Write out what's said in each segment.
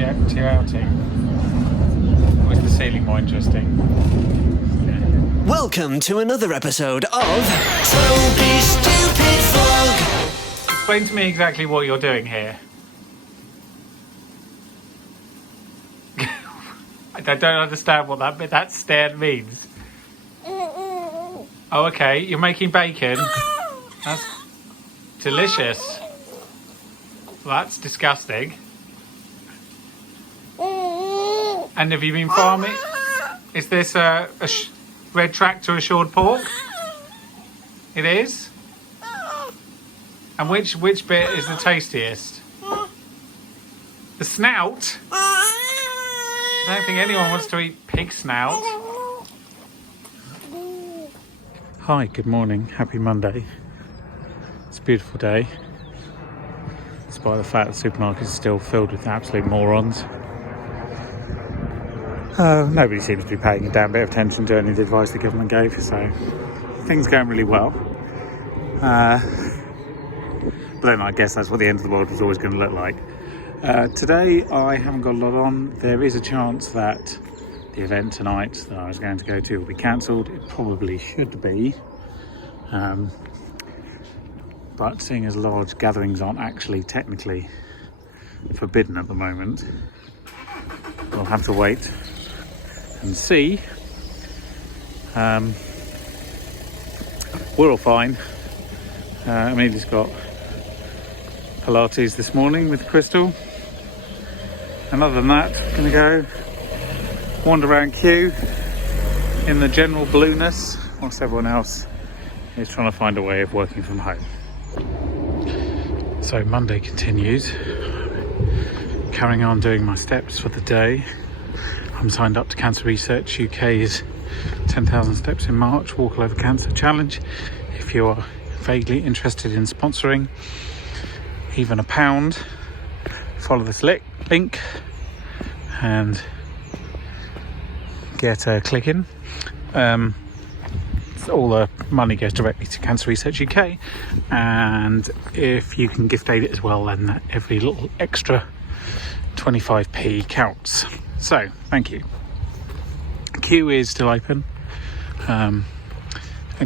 the outing? Or is the ceiling more interesting? Welcome to another episode of Toby Stupid Vlog. Explain to me exactly what you're doing here. I don't understand what that stare means. Oh, okay. You're making bacon. That's delicious. That's disgusting. And have you been farming? Is this a red tractor assured pork? It is? And which bit is the tastiest? The snout? I don't think anyone wants to eat pig snout. Hi, good morning. Happy Monday. It's a beautiful day. Despite the fact the supermarket is still filled with absolute morons. Nobody seems to be paying a damn bit of attention to any of the advice the government gave, so things are going really well. But then I guess that's what the end of the world was always going to look like. Today I haven't got a lot on. There is a chance that the event tonight that I was going to go to will be cancelled. It probably should be. But seeing as large gatherings aren't actually technically forbidden at the moment, we'll have to wait and see. We're all fine. Amelia's got Pilates this morning with Crystal. And other than that, I'm going to go wander around Kew in the general blueness whilst everyone else is trying to find a way of working from home. So Monday continues. Carrying on doing my steps for the day. I'm signed up to Cancer Research UK's 10,000 Steps in March Walk All Over Cancer Challenge. If you're vaguely interested in sponsoring even £1, follow this link and get a click in. All the money goes directly to Cancer Research UK, and if you can gift aid it as well, then every little extra 25p counts. So thank you. Kew is still open. In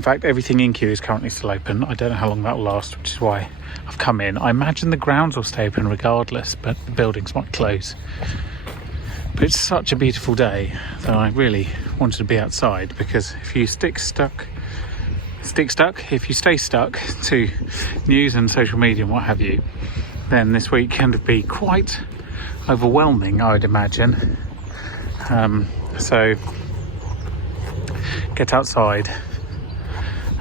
fact, everything in Kew is currently still open. I don't know how long that will last, which is why I've come in. I imagine the grounds will stay open regardless, but the buildings might close. But it's such a beautiful day that I really wanted to be outside, because if you stay stuck to news and social media and what have you, then this weekend would be quite overwhelming, I would imagine. So get outside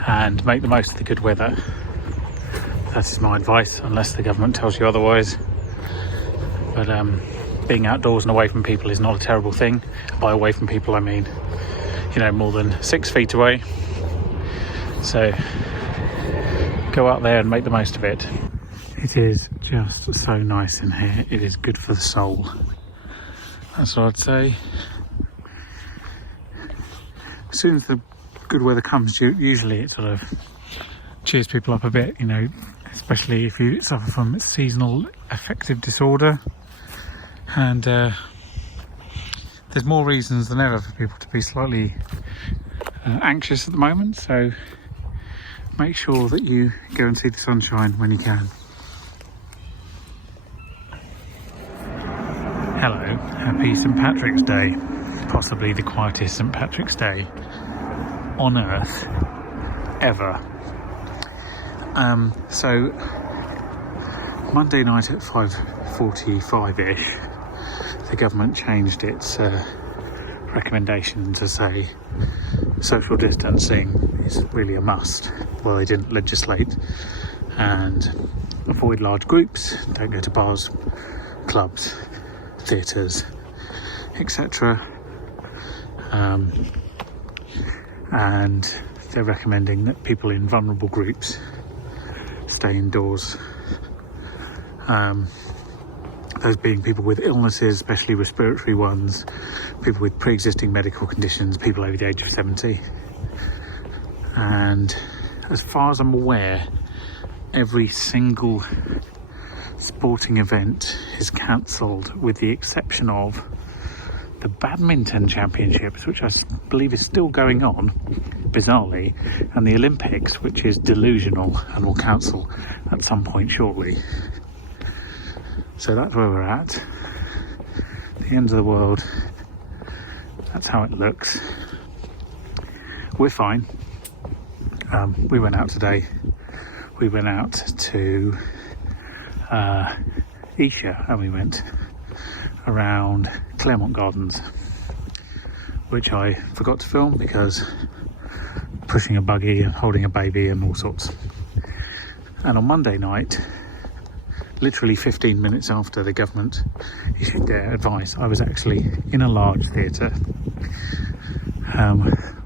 and make the most of the good weather. That is my advice, unless the government tells you otherwise. But being outdoors and away from people is not a terrible thing. By away from people I mean, more than 6 feet away. So go out there and make the most of it. It is just so nice in here. It is good for the soul. That's what I'd say. As soon as the good weather comes, usually it sort of cheers people up a bit, especially if you suffer from seasonal affective disorder. And there's more reasons than ever for people to be slightly anxious at the moment, so make sure that you go and see the sunshine when you can. Hello, happy St Patrick's Day. Possibly the quietest St Patrick's Day on earth ever. So Monday night at 5:45ish, the government changed its recommendation to say social distancing is really a must. Well, they didn't legislate, and avoid large groups, don't go to bars, clubs, theatres, etc. And they're recommending that people in vulnerable groups stay indoors. Those being people with illnesses, especially respiratory ones, people with pre-existing medical conditions, people over the age of 70. And as far as I'm aware, every single sporting event is cancelled, with the exception of the badminton championships, which I believe is still going on, bizarrely, and the Olympics, which is delusional and will cancel at some point shortly. So that's where we're at. The end of the world. That's how it looks. We're fine. We went out today. We went out to Esher, and we went around Claremont Gardens, which I forgot to film because pushing a buggy and holding a baby and all sorts. And on Monday night, literally 15 minutes after the government issued their advice, I was actually in a large theatre,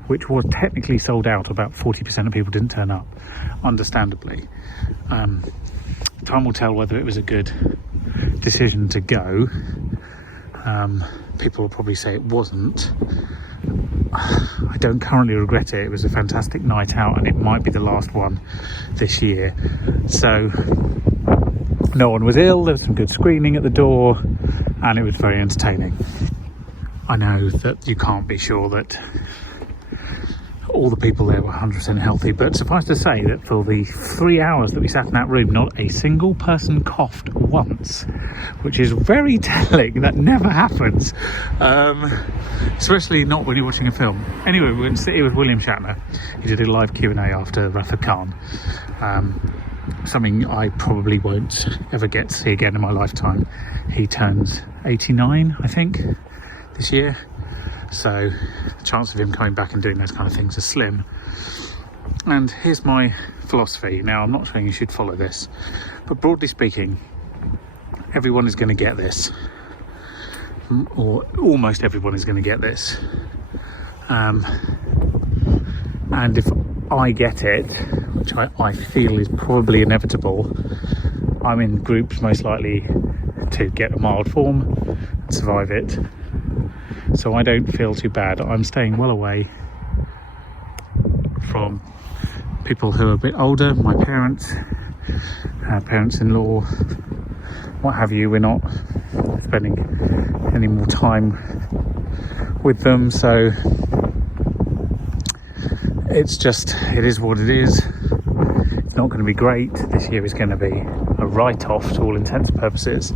which was technically sold out. About 40% of people didn't turn up, understandably. Time will tell whether it was a good decision to go. People will probably say it wasn't. I don't currently regret it. It was a fantastic night out, and it might be the last one this year. So no one was ill, there was some good screening at the door, and it was very entertaining. I know that you can't be sure that all the people there were 100% healthy, but suffice to say that for the 3 hours that we sat in that room, not a single person coughed once, which is very telling. That never happens, especially not when you're watching a film. Anyway, we went to see it with William Shatner. He did a live Q&A after Wrath of Khan, something I probably won't ever get to see again in my lifetime. He turns 89, I think, this year. So the chance of him coming back and doing those kind of things is slim. And here's my philosophy. Now, I'm not saying you should follow this, but broadly speaking, everyone is going to get this, or almost everyone is going to get this. And if I get it, which I feel is probably inevitable, I'm in groups most likely to get a mild form and survive it. So I don't feel too bad. I'm staying well away from people who are a bit older, my parents, parents-in-law, what have you. We're not spending any more time with them, so it is what it is. It's not going to be great. This year is going to be a write-off to all intents and purposes.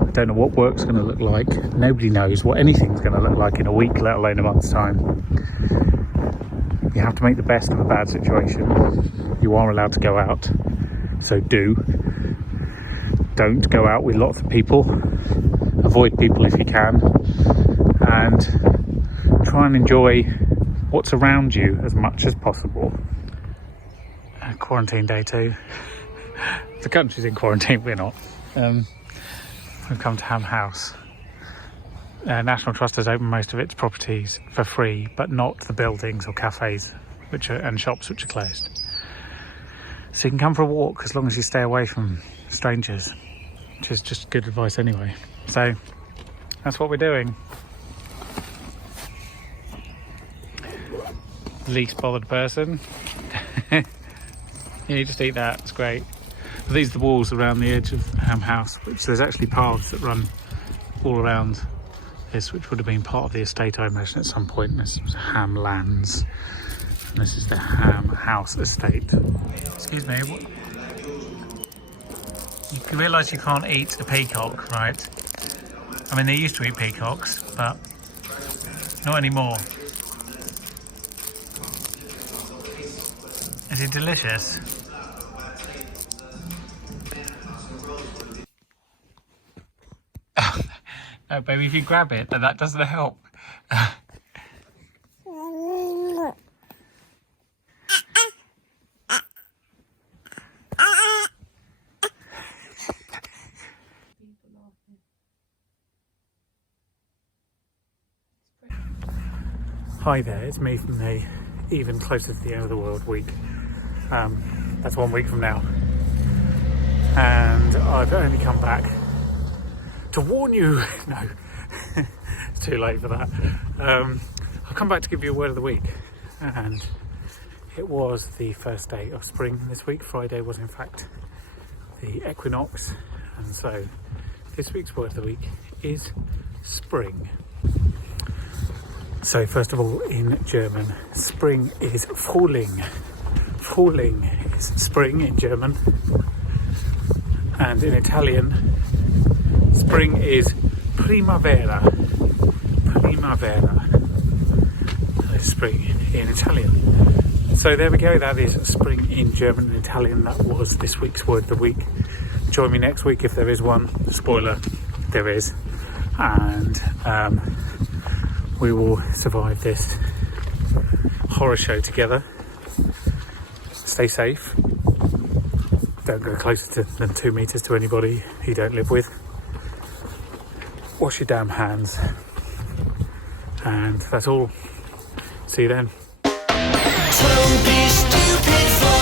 I don't know what work's going to look like. Nobody knows what anything's going to look like in a week, let alone a month's time. You have to make the best of a bad situation. You are allowed to go out, so don't go out with lots of people. Avoid people if you can, and try and enjoy what's around you as much as possible. Quarantine day 2. The country's in quarantine, we're not. We've come to Ham House. National Trust has opened most of its properties for free, but not the buildings or cafes and shops which are closed. So you can come for a walk as long as you stay away from strangers, which is just good advice anyway. So that's what we're doing. Least bothered person. Yeah, you just eat that, it's great. But these are the walls around the edge of Ham House, which there's actually paths that run all around this, which would have been part of the estate, I imagine, at some point. This was Ham Lands, and this is the Ham House estate. Excuse me, what? You realise you can't eat a peacock, right? I mean, they used to eat peacocks, but not anymore. Is it delicious? No, baby, if you grab it, then that doesn't help. Hi there, it's me from the even closer to the end of the world week. That's 1 week from now. And I've only come back to warn you. No, it's too late for that. I've come back to give you a word of the week. And it was the first day of spring this week. Friday was in fact the equinox. And so this week's word of the week is spring. So first of all, in German, spring is Frühling. Frühling is spring in German. And in Italian, spring is primavera. Primavera. That is spring in Italian. So there we go, that is spring in German and Italian. That was this week's word of the week. Join me next week if there is one. Spoiler, there is. And we will survive this horror show together. Stay safe. Don't go closer than 2 meters to anybody you don't live with. Wash your damn hands. And that's all. See you then. Toby Stupid Fly.